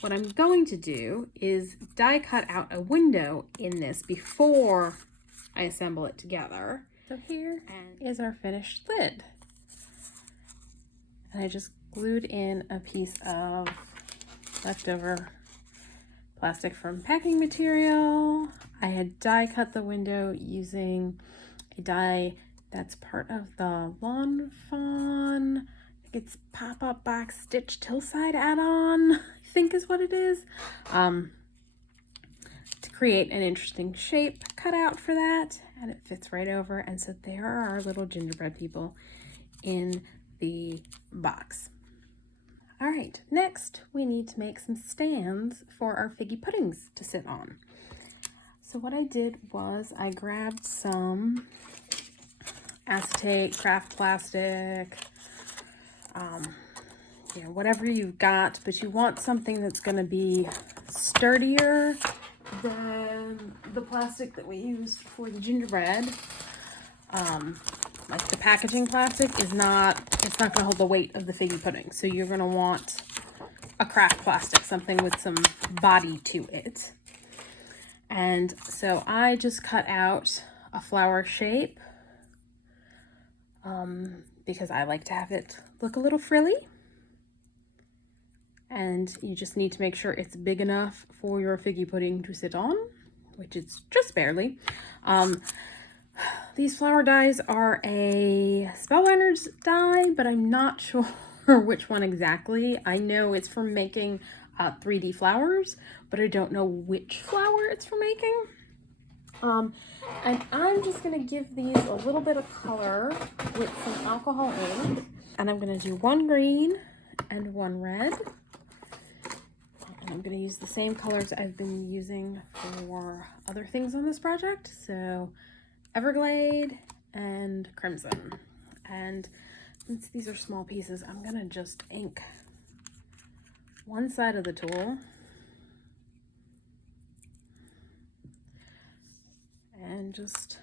What I'm going to do is die cut out a window in this before I assemble it together. So here is our finished lid. And I just glued in a piece of leftover plastic from packing material. I had die cut the window using a die that's part of the Lawn Fawn. It's pop-up box stitch hillside add-on, I think is what it is. To create an interesting shape cut out for that, and it fits right over. And so there are our little gingerbread people in the box. All right, next we need to make some stands for our figgy puddings to sit on. So what I did was I grabbed some acetate, craft plastic, you know, whatever you've got, but you want something that's going to be sturdier than the plastic that we used for the gingerbread. Like the packaging plastic is not, it's not going to hold the weight of the figgy pudding. So you're going to want a craft plastic, something with some body to it. And so I just cut out a flower shape because I like to have it look a little frilly. And you just need to make sure it's big enough for your figgy pudding to sit on, which is just barely. These flower dies are a Spellbinders die, but I'm not sure which one exactly. I know it's for making 3D flowers, but I don't know which flower it's for making. And I'm just going to give these a little bit of color with some alcohol ink. And I'm going to do one green and one red. And I'm going to use the same colors I've been using for other things on this project. So Everglade and Crimson. And since these are small pieces, I'm going to just ink one side of the tool. and just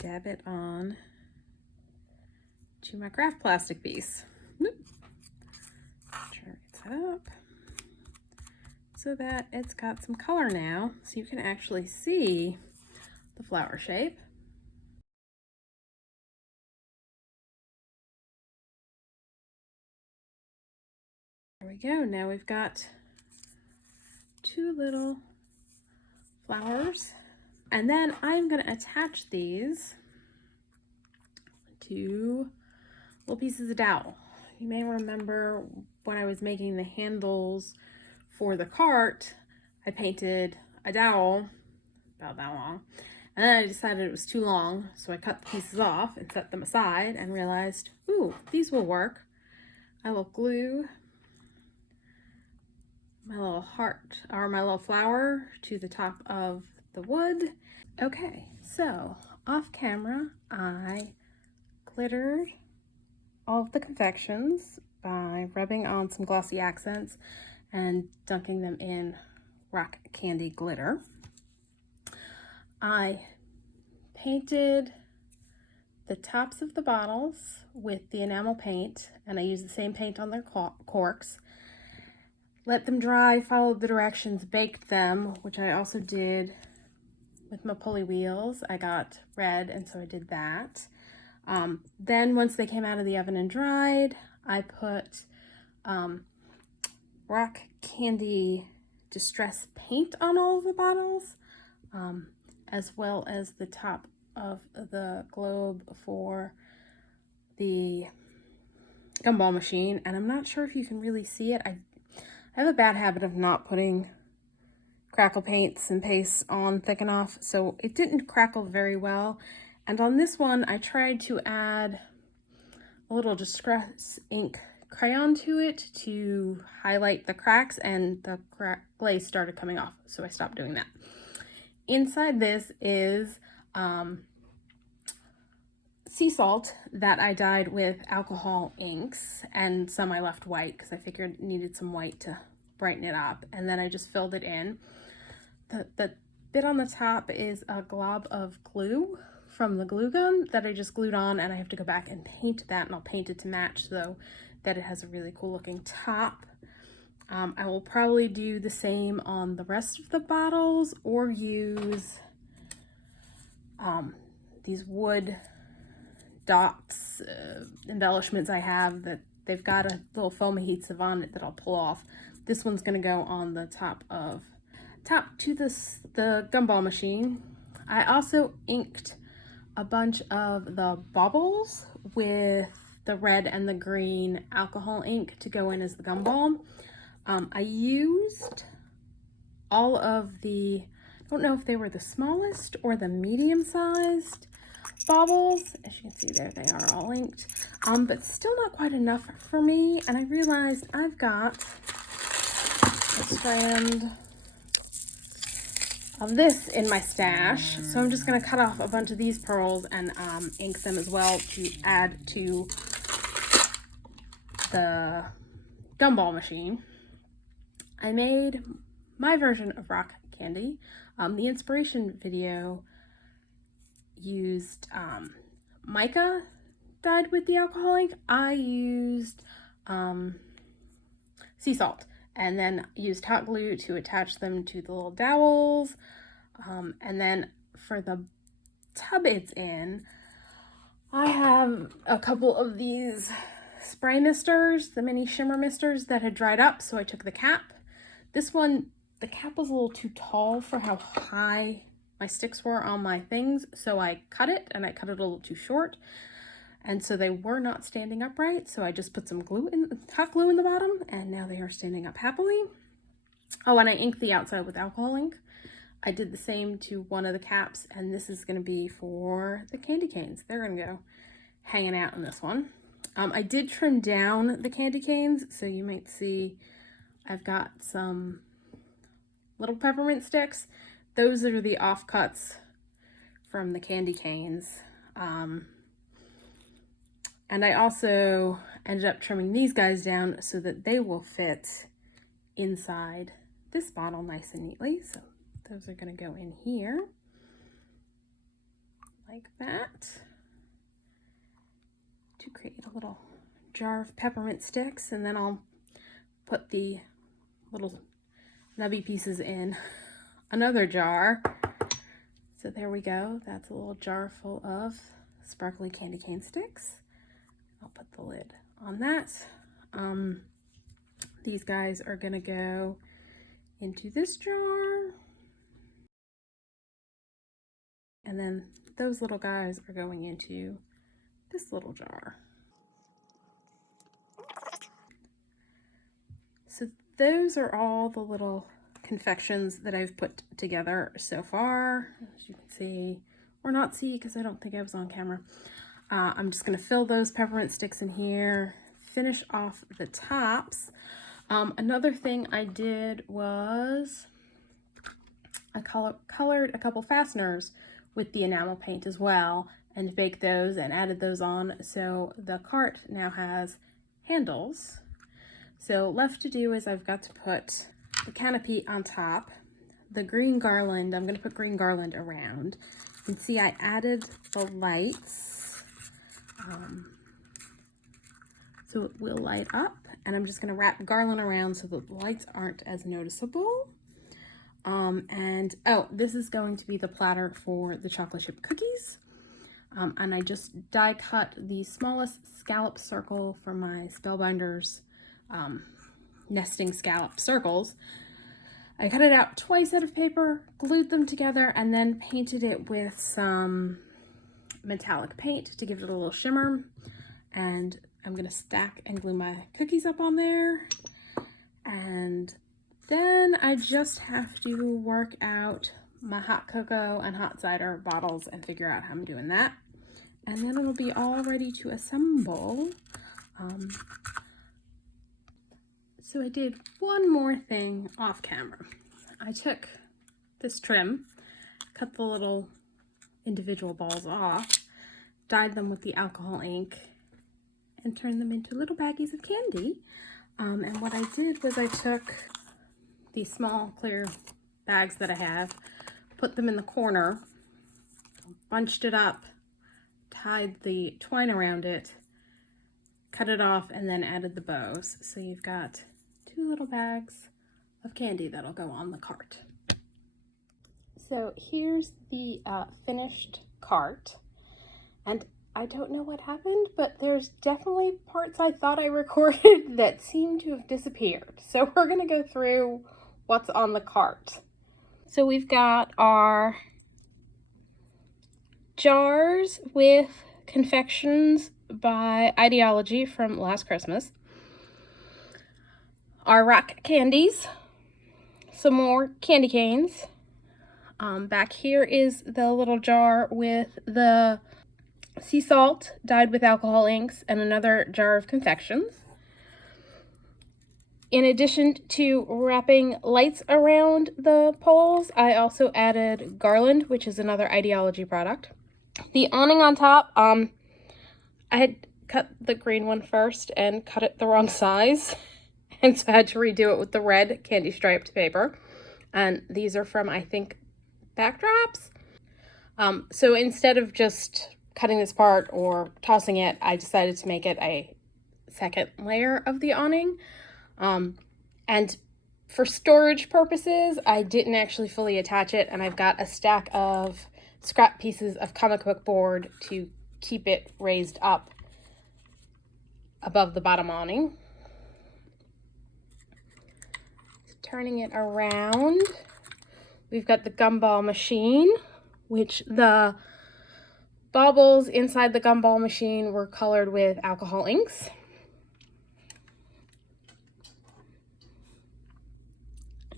dab it on to my craft plastic piece. Try it up so that it's got some color now, so you can actually see the flower shape. There we go. Now we've got two little flowers, and then I'm going to attach these to little pieces of dowel. You may remember when I was making the handles for the cart, I painted a dowel about that long, and then I decided it was too long, so I cut the pieces off and set them aside and realized, ooh, these will work. I will glue my little heart, or my little flower, to the top of the wood. Okay, so off camera, I glittered all of the confections by rubbing on some Glossy Accents and dunking them in rock candy glitter. I painted the tops of the bottles with the enamel paint, and I used the same paint on their corks. Let them dry, followed the directions, baked them, which I also did with my Pulley Wheels. I got red, and so I did that. Then once they came out of the oven and dried, I put rock candy distress paint on all of the bottles, as well as the top of the globe for the gumball machine. And I'm not sure if you can really see it. I have a bad habit of not putting crackle paints and pastes on thick enough, so it didn't crackle very well. And on this one, I tried to add a little Distress ink crayon to it to highlight the cracks, and the glaze started coming off, so I stopped doing that. Inside this is sea salt that I dyed with alcohol inks, and some I left white because I figured it needed some white to brighten it up, and then I just filled it in. The bit on the top is a glob of glue from the glue gun that I just glued on, and I have to go back and paint that, and I'll paint it to match so that it has a really cool looking top. I will probably do the same on the rest of the bottles, or use these wood dots, embellishments I have that they've got a little foam adhesive on it that I'll pull off. This one's gonna go on the top to the gumball machine. I also inked a bunch of the Baubles with the red and the green alcohol ink to go in as the gumball. I used all of the, I don't know if they were the smallest or the medium-sized Baubles. As you can see there, they are all inked, but still not quite enough for me. And I realized I've got a strand of this in my stash, so I'm just going to cut off a bunch of these pearls and ink them as well to add to the gumball machine. I made my version of rock candy. The inspiration video used mica dyed with the alcohol ink. I used sea salt, and then used hot glue to attach them to the little dowels. And then for the tub it's in, I have a couple of these spray misters, the mini shimmer misters that had dried up, so I took the cap. This one, the cap was a little too tall for how high my sticks were on my things, so I cut it, and I cut it a little too short, and so they were not standing upright, so I just put some hot glue in the bottom, and now they are standing up happily. Oh, and I inked the outside with alcohol ink. I did the same to one of the caps, and this is going to be for the candy canes. They're going to go hanging out in this one. I did trim down the candy canes, so you might see I've got some little peppermint sticks. Those are the offcuts from the candy canes. And I also ended up trimming these guys down so that they will fit inside this bottle nice and neatly. So those are going to go in here like that to create a little jar of peppermint sticks, and then I'll put the little nubby pieces in another jar. So there we go. That's a little jar full of sparkly candy cane sticks. I'll put the lid on that. These guys are gonna go into this jar. And then those little guys are going into this little jar. So those are all the little confections that I've put together so far. As you can see, or not see because I don't think I was on camera. I'm just going to fill those peppermint sticks in here, finish off the tops. Another thing I did was I colored a couple fasteners with the enamel paint as well, and baked those and added those on, so the cart now has handles. So left to do is I've got to put the canopy on top, the green garland. I'm going to put green garland around. You can see I added the lights, so it will light up, and I'm just going to wrap garland around so that the lights aren't as noticeable. And oh, this is going to be the platter for the chocolate chip cookies. And I just die cut the smallest scallop circle for my Spellbinders nesting scallop circles. I cut it out twice out of paper, glued them together, and then painted it with some metallic paint to give it a little shimmer. And I'm gonna stack and glue my cookies up on there. And then I just have to work out my hot cocoa and hot cider bottles and figure out how I'm doing that. And then it'll be all ready to assemble. So I did one more thing off camera. I took this trim, cut the little individual balls off, dyed them with the alcohol ink, and turned them into little baggies of candy. And what I did was I took these small clear bags that I have, put them in the corner, bunched it up, tied the twine around it, cut it off, and then added the bows. So you've got 2 little bags of candy that'll go on the cart. So here's the finished cart, and I don't know what happened, but there's definitely parts I thought I recorded that seem to have disappeared. So we're gonna go through what's on the cart. So we've got our jars with Confections by Idea-ology from last Christmas, our rock candies, some more candy canes. Back here is the little jar with the sea salt dyed with alcohol inks and another jar of Confections. In addition to wrapping lights around the poles, I also added Garland, which is another Idea-ology product. The awning on top, I had cut the green one first and cut it the wrong size, and so I had to redo it with the red candy striped paper. And these are from, I think, Backdrops. So instead of just cutting this part or tossing it, I decided to make it a second layer of the awning. And for storage purposes, I didn't actually fully attach it, and I've got a stack of scrap pieces of comic book board to keep it raised up above the bottom awning. Turning it around, we've got the gumball machine, which the baubles inside the gumball machine were colored with alcohol inks.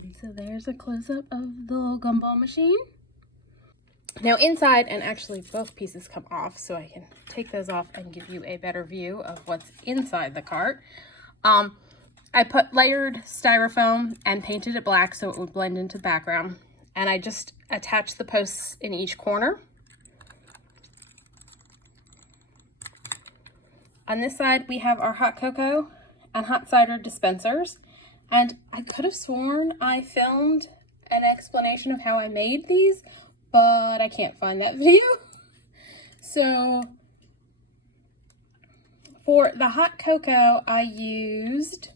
And so there's a close-up of the little gumball machine. Now inside, and actually both pieces come off, so I can take those off and give you a better view of what's inside the cart. I put layered styrofoam and painted it black so it would blend into the background. And I just attached the posts in each corner. On this side, we have our hot cocoa and hot cider dispensers. And I could have sworn I filmed an explanation of how I made these, but I can't find that video. So for the hot cocoa, I used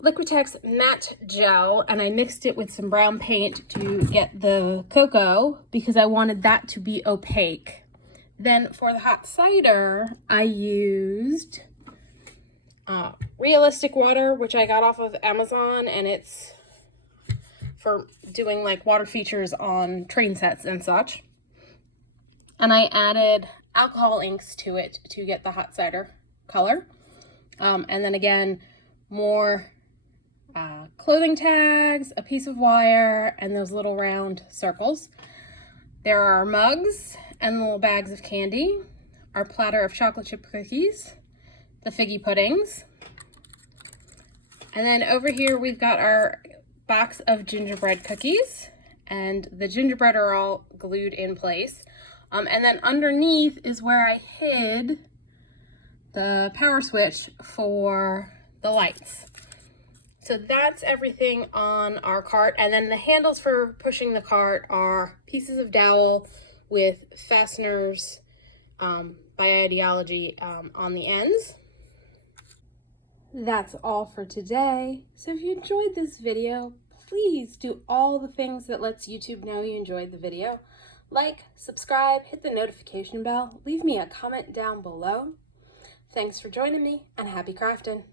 Liquitex matte gel, and I mixed it with some brown paint to get the cocoa because I wanted that to be opaque. Then for the hot cider, I used Realistic Water, which I got off of Amazon, and it's for doing like water features on train sets and such. And I added alcohol inks to it to get the hot cider color. And then again, more clothing tags, a piece of wire, and those little round circles. There are our mugs and little bags of candy, our platter of chocolate chip cookies, the figgy puddings, and then over here we've got our box of gingerbread cookies, and the gingerbread are all glued in place. And then underneath is where I hid the power switch for the lights. So that's everything on our cart. And then the handles for pushing the cart are pieces of dowel with Fasteners by Idea-ology on the ends. That's all for today. So if you enjoyed this video, please do all the things that lets YouTube know you enjoyed the video. Like, subscribe, hit the notification bell, leave me a comment down below. Thanks for joining me, and happy crafting!